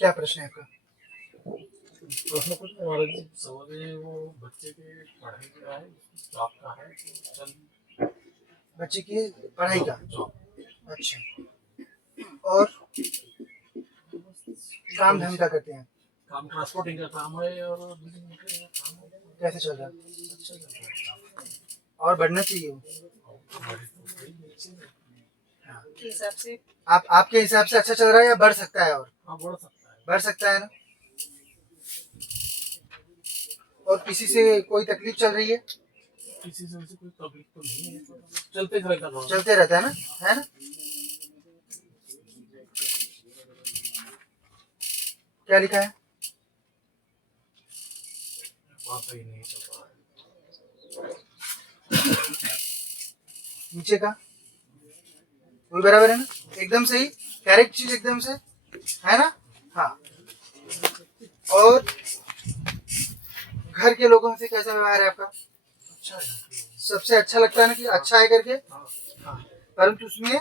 क्या प्रश्न है आपका? प्रश्न कुछ नहीं महाराज जी, सवाल वो बच्चे के पढ़ाई का है, जॉब का है, तो बच्चे की पढ़ाई का। जॉब। अच्छा, और काम धंधा करते हैं? काम ट्रांसपोर्टिंग का काम है और बिल्डिंग का काम है। कैसे चल रहा है? अच्छा चल रहा है काम। और बढ़ना चाहिए वो। हमारे तो कई बच्चे हैं। हाँ। के हिसाब से आपके हिसाब से अच्छा चल रहा है या बढ़ सकता है? और हाँ, बढ़ सकता है। बढ़ सकता है ना। और किसी से कोई तकलीफ चल रही है? किसी से कोई तकलीफ तो नहीं है, चलते रहता है। चलते रहता है ना, है ना। क्या लिखा है? बात सही नहीं चल रहा है। नीचे का वही बराबर है ना, एकदम सही, करेक्ट चीज एकदम से, है ना। हाँ। और घर के लोगों से कैसा व्यवहार है आपका? अच्छा है। सबसे अच्छा लगता है ना कि अच्छा है करके। हाँ। परंतु उसमें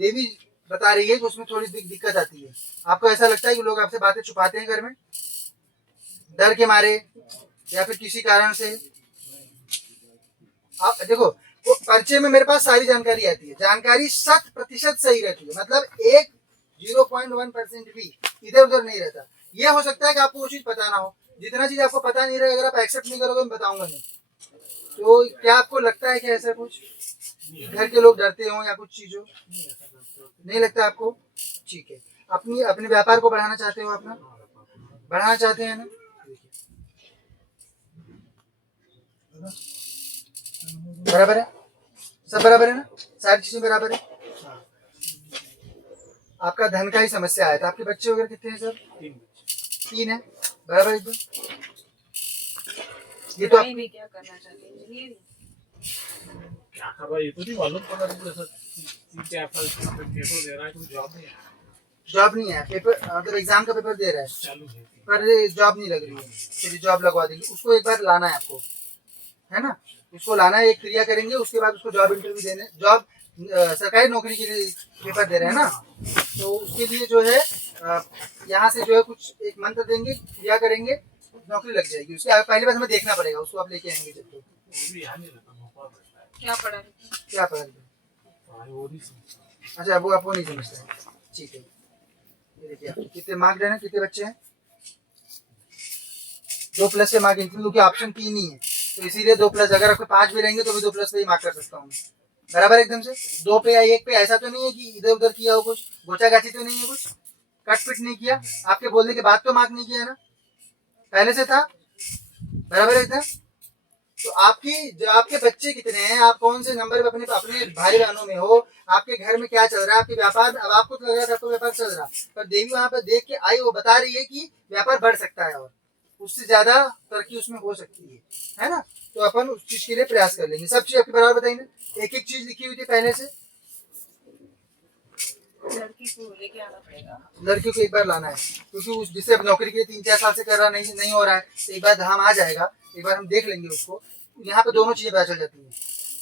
देवी बता रही है कि उसमें थोड़ी दिक्कत आती है। आपको ऐसा लगता है कि लोग आपसे बातें छुपाते हैं घर में, डर के मारे या फिर किसी कारण से? आप देखो, वो पर्चे में मेरे पास सारी जानकारी आती है, जानकारी 100% सही रहती है, मतलब एक 0.1% भी इधर उधर नहीं रहता। ये हो सकता है कि आपको वो चीज पता ना हो, जितना चीज आपको पता नहीं रहे, अगर आप एक्सेप्ट नहीं करोगे मैं बताऊंगा नहीं। तो क्या आपको लगता है कि ऐसा कुछ घर के लोग डरते हो या कुछ चीज हो? नहीं लगता आपको? ठीक है। अपनी अपने व्यापार को बढ़ाना चाहते हो, अपना बढ़ाना चाहते हैं ना। बराबर है, सब बराबर है ना, सारी चीजें बराबर है। आपका धन का ही समस्या आया था। आपके बच्चे वगैरह कितने हैं सर? 3 है, बराबर एकदम। ये तो आप भी क्या करना चाहते हैं, इंजीनियरिंग? क्या कर रहा है ये तो नहीं मालूम पड़ रहा है। जैसा 3-4 साल पेपर दे रहा है, कोई जॉब नहीं है। जॉब नहीं है, पेपर मतलब एग्जाम का पेपर दे रहा है चालू है पर जॉब नहीं लग रही है। फिर जॉब लगवा देंगे उसको, एक बार लाना है आपको, है ना। उसको लाना है, एक क्रिया करेंगे, उसके बाद उसको जॉब इंटरव्यू देने, जॉब सरकारी नौकरी के लिए पेपर दे रहे हैं ना, तो उसके लिए जो है यहाँ से जो है कुछ एक मंत्र देंगे, क्रिया करेंगे, नौकरी लग जाएगी उसकी। पहली बार हमें देखना पड़ेगा उसको, आप लेके आएंगे जब तो। वो भी यहाँ नहीं रहता, भोपाल रहता है। क्या पढ़ा रहे थे? क्या पढ़ा? पढ़ाई वो नहीं समझता। अच्छा, वो आपको नहीं समझता है, ठीक है। ये देखिए आपके कितने मार्क देना, कितने बच्चे हैं? 2+ से मार्क, क्योंकि ऑप्शन 3 ही है तो इसीलिए 2+। अगर आपके 5 भी रहेंगे तो भी 2+ पे ही मार्क कर सकता हूँ। बराबर एकदम से 2 पे या 1 पे, ऐसा तो नहीं है कि इधर उधर किया हो, कुछ गोचा गाची तो नहीं है, कुछ कट पिट नहीं किया, आपके बोलने के बाद तो मार्क नहीं किया है ना, पहले से था। बराबर एकदम। तो आपके बच्चे कितने हैं, आप कौन से नंबर पे अपने अपने भाई बहनों में हो, आपके घर में क्या चल रहा है, आपके व्यापार, अब आपको तो लग रहा है आपका व्यापार चल रहा, पर देवी वहां पर देख के आई, वो बता रही है कि व्यापार बढ़ सकता है और उससे ज्यादा तरक्की उसमें हो सकती है ना। तो अपन उस चीज के लिए प्रयास कर लेंगे। सब चीज आपके बराबर बताइए ना, एक एक चीज लिखी हुई थी पहले से। लड़की को लेके आना पड़ेगा। लड़कियों को एक बार लाना है, क्योंकि उस जिससे अब नौकरी के लिए 3-4 साल से कर रहा नहीं हो रहा है, तो एक बार धाम आ जाएगा, एक बार हम देख लेंगे उसको। यहाँ पे दोनों चीजें पता चल जाती हैं।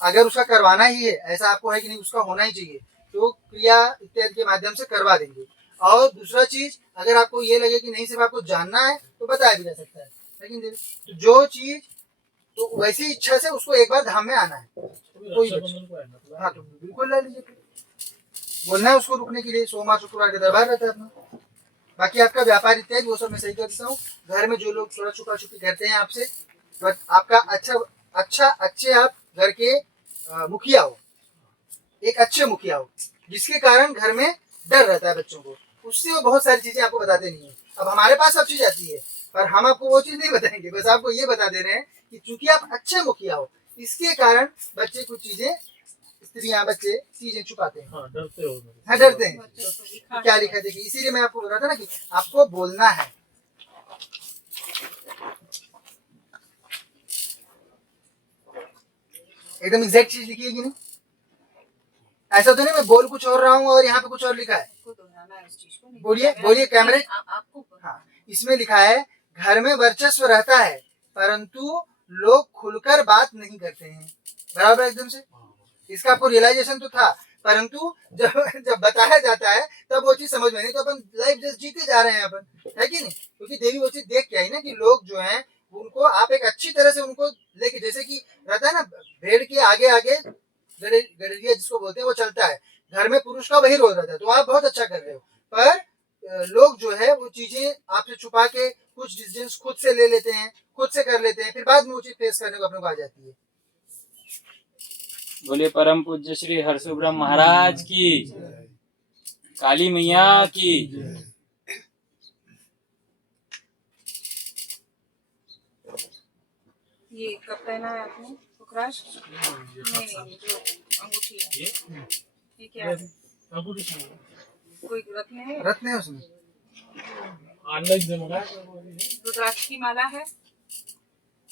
अगर उसका करवाना ही है, ऐसा आपको है कि नहीं उसका होना ही चाहिए, तो क्रिया इत्यादि के माध्यम से करवा देंगे। और दूसरा चीज, अगर आपको ये लगे कि नहीं सिर्फ आपको जानना है तो बताया भी जा सकता है, लेकिन तो जो चीज तो वैसी इच्छा से उसको एक बार धाम में आना है। कोई रक्षाबंधन को है मतलब। हाँ तो बिल्कुल ला लीजिए, बोलना है उसको रुकने के लिए, सोमवार शुक्रवार के दरबार रहता है अपना। बाकी आपका व्यापार इत्यादि वो सब मैं सही कर देता हूँ। घर में जो लोग थोड़ा छुपा छुपी करते हैं आपसे, बट आपका अच्छे आप घर के मुखिया हो, एक अच्छे मुखिया हो, जिसके कारण घर में डर रहता है बच्चों को, उससे वो बहुत सारी चीजें आपको बताते नहीं है। अब हमारे पास सब चीज आती है, पर हम आपको वो चीज नहीं बताएंगे, बस आपको ये बता दे रहे हैं कि चूंकि आप अच्छे मुखिया हो, इसके कारण बच्चे कुछ चीजें, स्त्रियां बच्चे चीजें छुपाते हैं। हाँ, डरते हो। हाँ डरते हैं। बच्चों को तो दिखा क्या लिखा है देखिए, इसीलिए मैं आपको बोल रहा था ना कि आपको बोलना है। एकदम एग्जैक्ट चीज लिखी है कि नहीं? ऐसा तो नहीं मैं बोल कुछ और रहा हूँ और यहाँ पे कुछ और लिखा है। को दोहराना है उस चीज को। नहीं, बोलिए, कैमरा- बोलिए, कैमरे- नहीं, आपको हाँ, इसमें लिखा है घर में वर्चस्व रहता है परंतु लोग खुलकर बात नहीं करते हैं। बराबर एकदम से। इसका आपको रियलाइजेशन तो था, परंतु जब जब बताया जाता है तब वो चीज समझ में नहीं, तो अपन लाइफ जस्ट जीते जा रहे हैं अपन, है कि नहीं? क्योंकि देवी वो चीज देख के आई ना कि लोग जो हैं उनको आप एक अच्छी तरह से उनको लेके, जैसे कि रहता है ना भेड़ के आगे आगे गड़ेरिया जिसको बोलते हैं वो चलता है, घर में पुरुष का वही रोल रहता है। तो आप बहुत अच्छा कर रहे हो, पर लोग जो है वो चीजें आपसे छुपा के कुछ डिसीजंस खुद से ले लेते हैं, खुद से कर लेते हैं, फिर बाद में वो चीज फेस करने को अपने को आ जाती है। बोले परम पूज्य श्री हरसुब्रह्म महाराज की, काली मैया की। ये कब पहना है आपने रुद्राक्ष? नहीं, जो अंगूठी है ये क्या है? अंगूठी की कोई रत्न है? रत्न है उसमें। ऑनलाइन से मंगाया था वो भी है। रुद्राक्ष की माला है?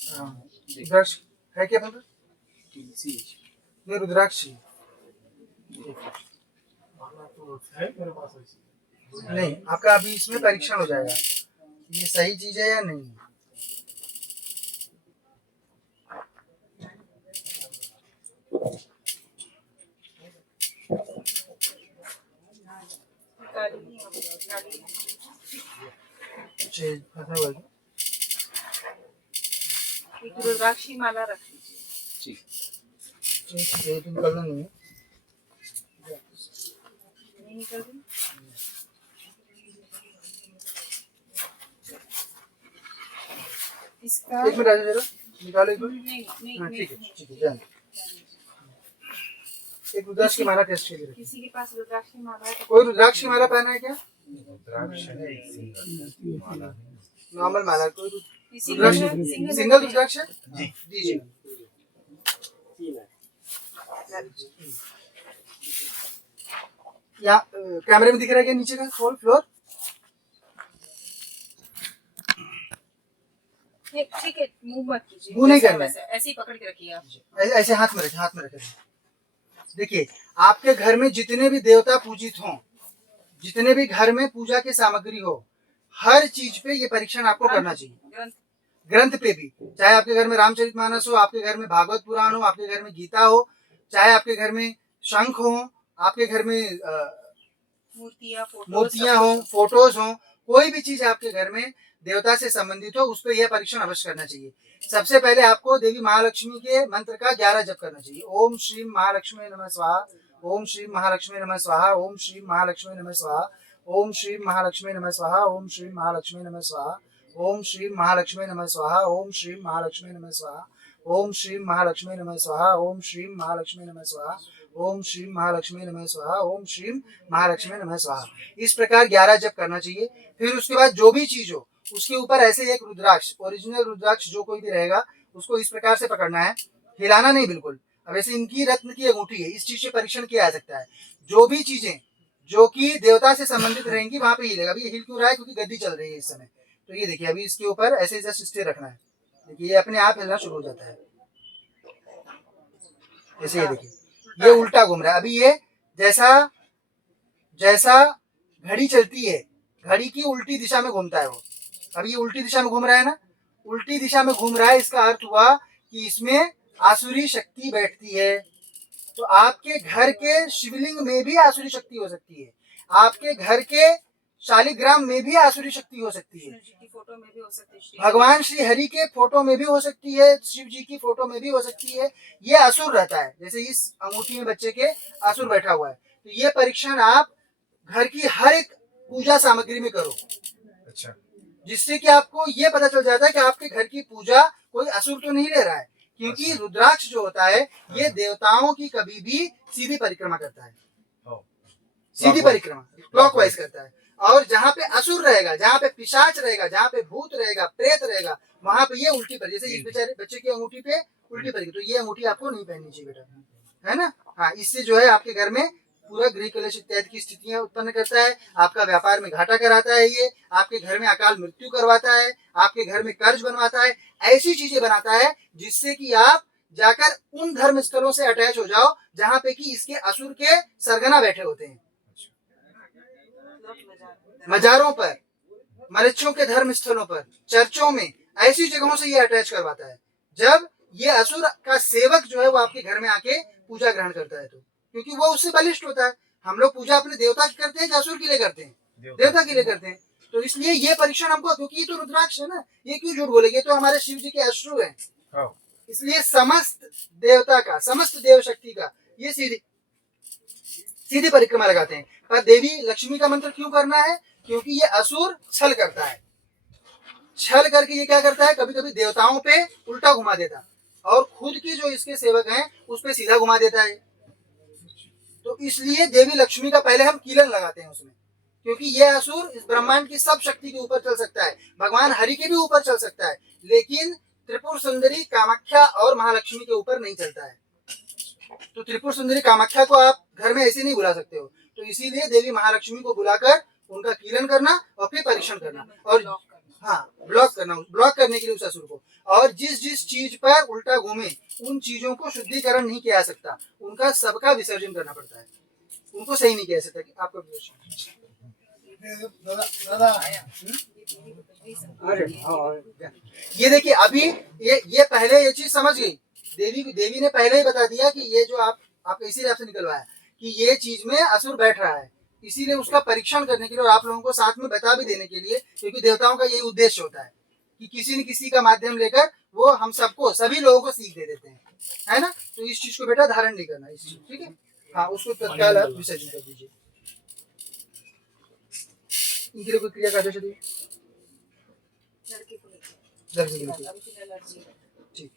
रुद्राक्ष है क्या अपन? ये रुद्राक्ष माला तो है मेरे पास वैसे। नहीं, आपका अभी इसमें परीक्षण हो जाएगा ये सही चीज है या नहीं। काली नहीं होगी, काली है। फंसा हुआ है। एक रुद्राक्ष की माला रख लीजिए। ये तो निकलना नहीं है। नहीं निकल रही? इसका एक मिनट आ जाओ जरा, निकालो एक मिनट। नहीं हाँ नहीं ठीक है, नहीं, ठीक है, जान। एक रुद्राक्ष की माला टेस्ट के लिए रखिए। किसी के पास रुद्राक्ष की माला है तो कोई रुद्राक्ष की माला पहना है क्या? नॉर्मल माला, कोई रुद्राक्ष सिंगल रुद्राक्ष है? दीजिए। यहाँ कैमरे में दिख रहा है क्या नीचे का फ्लोर? ठीक है, मूव मत कीजिए। मूव नहीं ऐसा- करना है। वैसा- ऐसे ही पकड़ के रखिए आप। ऐसे हाथ में रखे। देखिए, आपके घर में जितने भी देवता पूजित हों, जितने भी घर में पूजा की सामग्री हो, हर चीज पे ये परीक्षण आपको करना चाहिए। ग्रंथ ग्रंथ पे भी, चाहे आपके घर में रामचरितमानस हो, आपके घर में भागवत पुराण हो, आपके घर में गीता हो, चाहे आपके घर में शंख हो, आपके घर में मूर्तियां हो, फोटोज हो, कोई भी चीज आपके घर में देवता से संबंधित हो, उस पर यह परीक्षण अवश्य करना चाहिए। सबसे पहले आपको देवी महालक्ष्मी के मंत्र का 11 जप करना चाहिए। ओम श्री महालक्ष्मी नमः स्वाहा, ओम श्री महालक्ष्मी नमः स्वाहा, ओम श्री महालक्ष्मी नमः स्वाहा, ओम श्री महालक्ष्मी नमः स्वाहा, ओम श्री महालक्ष्मी नमः स्वाहा, ओम श्री महालक्ष्मी नमः स्वाहा, ओम श्री महालक्ष्मी नमः स्वाहा, ओम श्री महालक्ष्मी नमः स्वाहा, ओम श्री महालक्ष्मी नमः स्वाहा, ओम श्री महालक्ष्मी नमः स्वाहा, ओम श्री महालक्ष्मी नमः स्वाहा। इस प्रकार 11 जप करना चाहिए। फिर उसके बाद जो भी चीज हो उसके ऊपर ऐसे एक रुद्राक्ष, ओरिजिनल रुद्राक्ष जो कोई भी रहेगा, उसको इस प्रकार से पकड़ना है, हिलाना नहीं बिल्कुल। अब ऐसे इनकी रत्न की अंगूठी है, इस चीज से परीक्षण किया जा सकता है। जो भी चीजें जो कि देवता से संबंधित रहेंगी वहां पे हिलेगा। अभी ये हिल क्यों रहा है? क्योंकि गद्दी चल रही है इस समय। तो ये देखिए, अभी इसके ऊपर ऐसे जस्ट स्टे रखना है। देखिए ये अपने आप हिलना शुरू हो जाता है। जैसे ये देखिए, ये उल्टा घूम रहा है। अभी ये जैसा जैसा घड़ी चलती है, घड़ी की उल्टी दिशा में घूमता है वो। अब ये उल्टी दिशा में घूम रहा है ना, उल्टी दिशा में घूम रहा है। इसका अर्थ हुआ कि इसमें आसुरी शक्ति बैठती है। तो आपके घर के शिवलिंग में भी आसुरी शक्ति हो सकती है। आपके घर के शालिग्राम में भी आसुरी शक्ति हो सकती है, कृष्ण जी की फोटो में भी हो सकती है, श्री भगवान श्री हरि के फोटो में भी हो सकती है, शिव जी की फोटो में भी हो सकती है। ये असुर रहता है, जैसे इस अंगूठी में बच्चे के असुर बैठा हुआ है। तो ये परीक्षण आप घर की हर एक पूजा सामग्री में करो, अच्छा, जिससे कि आपको ये पता चल जाता है कि आपके घर की पूजा कोई असुर तो नहीं ले रहा है। क्योंकि रुद्राक्ष जो होता है ये देवताओं की कभी भी सीधी परिक्रमा करता है, सीधी परिक्रमा क्लॉकवाइज करता है। और जहाँ पे असुर रहेगा, जहाँ पे पिशाच रहेगा, जहाँ पे भूत रहेगा, प्रेत रहेगा, वहां पे ये उल्टी पर, जैसे इस बेचारे बच्चे की अंगूठी पे उल्टी पड़ेगी, तो ये अंगूठी आपको नहीं पहननी चाहिए बेटा, है ना। हाँ, इससे जो है आपके घर में पूरा गृह कलेश इत्यादि की स्थितियां उत्पन्न करता है, आपका व्यापार में घाटा कराता है, ये आपके घर में अकाल मृत्यु करवाता है, आपके घर में कर्ज बनवाता है, ऐसी चीजें बनाता है जिससे कि आप जाकर उन धर्म स्थलों से अटैच हो जाओ जहाँ पे कि इसके असुर के सरगना बैठे होते हैं, मजारों पर, मरिचों के धर्म स्थलों पर, चर्चों में, ऐसी जगहों से ये अटैच करवाता है। जब ये असुर का सेवक जो है वो आपके घर में आके पूजा ग्रहण करता है, तो क्योंकि वो उससे बलिष्ठ होता है। हम लोग पूजा अपने देवता की करते हैं कि असुर के लिए करते हैं? देवता के लिए करते हैं। तो इसलिए ये परीक्षण हमको, क्योंकि ये तो रुद्राक्ष है ना, ये क्यों झूठ बोलेंगे, तो हमारे शिव जी के अश्रु हैं। इसलिए समस्त देवता का, समस्त देव शक्ति का ये सीधी परिक्रमा लगाते हैं। पर देवी लक्ष्मी का मंत्र क्यों करना है? क्योंकि ये असुर छल करता है, छल करके ये क्या करता है, कभी कभी देवताओं पे उल्टा घुमा देता और खुद की जो इसके सेवक हैं उस पे सीधा घुमा देता है। तो इसलिए देवी लक्ष्मी का पहले हम कीलन लगाते हैं उसमें, क्योंकि ये असुर इस ब्रह्मांड की सब शक्ति के ऊपर चल सकता है, भगवान हरि के भी ऊपर चल सकता है, लेकिन त्रिपुर सुंदरी कामाख्या और महालक्ष्मी के ऊपर नहीं चलता है। तो त्रिपुर सुंदरी कामाख्या को आप घर में ऐसे नहीं बुला सकते हो, तो इसीलिए देवी महालक्ष्मी को बुलाकर उनका कीलन करना और फिर परीक्षण करना और हाँ ब्लॉक करना, ब्लॉक करने के लिए उस असुर को। और जिस जिस चीज पर उल्टा घूमे उन चीजों को शुद्धिकरण नहीं किया जा सकता, उनका सबका विसर्जन करना पड़ता है, उनको सही नहीं किया जा सकता। कि आपका ये देखिए, अभी ये पहले ये चीज समझ गई देवी ने पहले ही बता दिया कि ये जो आप इसीलिए आपसे निकलवाया कि ये चीज में असुर बैठ रहा है, इसीलिए उसका परीक्षण करने के लिए और आप लोगों को साथ में बता भी देने के लिए, क्योंकि देवताओं का यही उद्देश्य होता है कि किसी न किसी का माध्यम लेकर वो हम सबको, सभी लोगों को सीख दे देते हैं, है ना। तो इस चीज को बेटा धारण नहीं करना, इस चीज, ठीक है। हाँ, उसको तत्काल आप विसर्जन कर दीजिए। इनके लिए कोई क्रिया का आदेश दिए, लड़के को लेकर ठीक।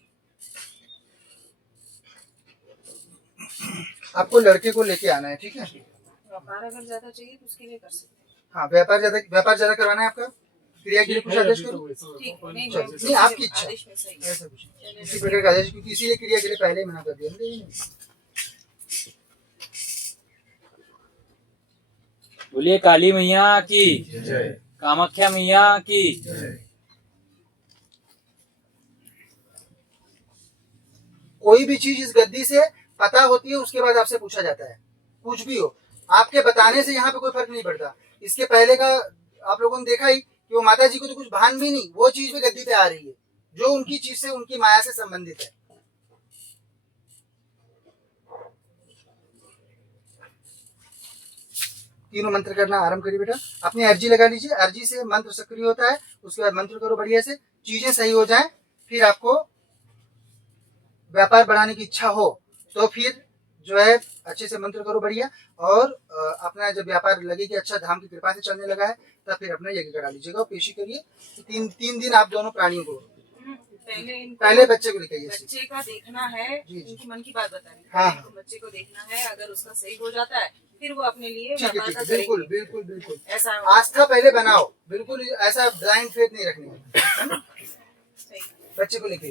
आपको लड़के को लेके आना है, ठीक है। व्यापार अगर ज्यादा चाहिए तो उसके लिए कर सकते हैं। हाँ, व्यापार ज्यादा करवाना है आपका, क्रिया के लिए कुछ आदेश करो। ठीक, नहीं नहीं, आपकी इच्छा, आदेश में सही है। ऐसा कुछ इसी प्रकार का आदेश, क्योंकि इसीलिए क्रिया के लिए पहले ही मना कर दिया। बोलिए काली मैया की, कामाख्या मैया की। कोई भी चीज इस गद्दी से पता होती है, उसके बाद आपसे पूछा जाता है, कुछ भी हो, आपके बताने से यहाँ पे कोई फर्क नहीं पड़ता। इसके पहले का आप लोगों ने देखा ही कि वो माता जी को तो कुछ भान भी नहीं, वो चीज भी गद्दी पे आ रही है जो उनकी चीज से, उनकी माया से संबंधित है। तीनों मंत्र करना आरंभ करिए बेटा, अपनी अर्जी लगा लीजिए, अर्जी से मंत्र सक्रिय होता है, उसके बाद मंत्र करो बढ़िया से, चीजें सही हो जाएं, फिर आपको व्यापार बढ़ाने की इच्छा हो तो फिर जो है अच्छे से मंत्र करो बढ़िया, और अपना जब व्यापार लगे कि अच्छा धाम की कृपा से चलने लगा है, तब फिर अपना यज्ञ करा लीजिएगा और पेशी करिए। तीन दिन आप दोनों प्राणियों को, पहले बच्चे को लेकर, बच्चे का देखना है, जी। उनकी मन की बात बतानी है। हाँ। तो बच्चे को देखना है, अगर उसका सही हो जाता है फिर वो अपने लिए ठीक है, व्यापार ठीक का है, बिल्कुल करेंगे। बिल्कुल बिल्कुल, ऐसा आस्था पहले बनाओ, बिल्कुल ऐसा ब्लाइंड फेथ नहीं रखनी है, सही। बच्चे को लेकर।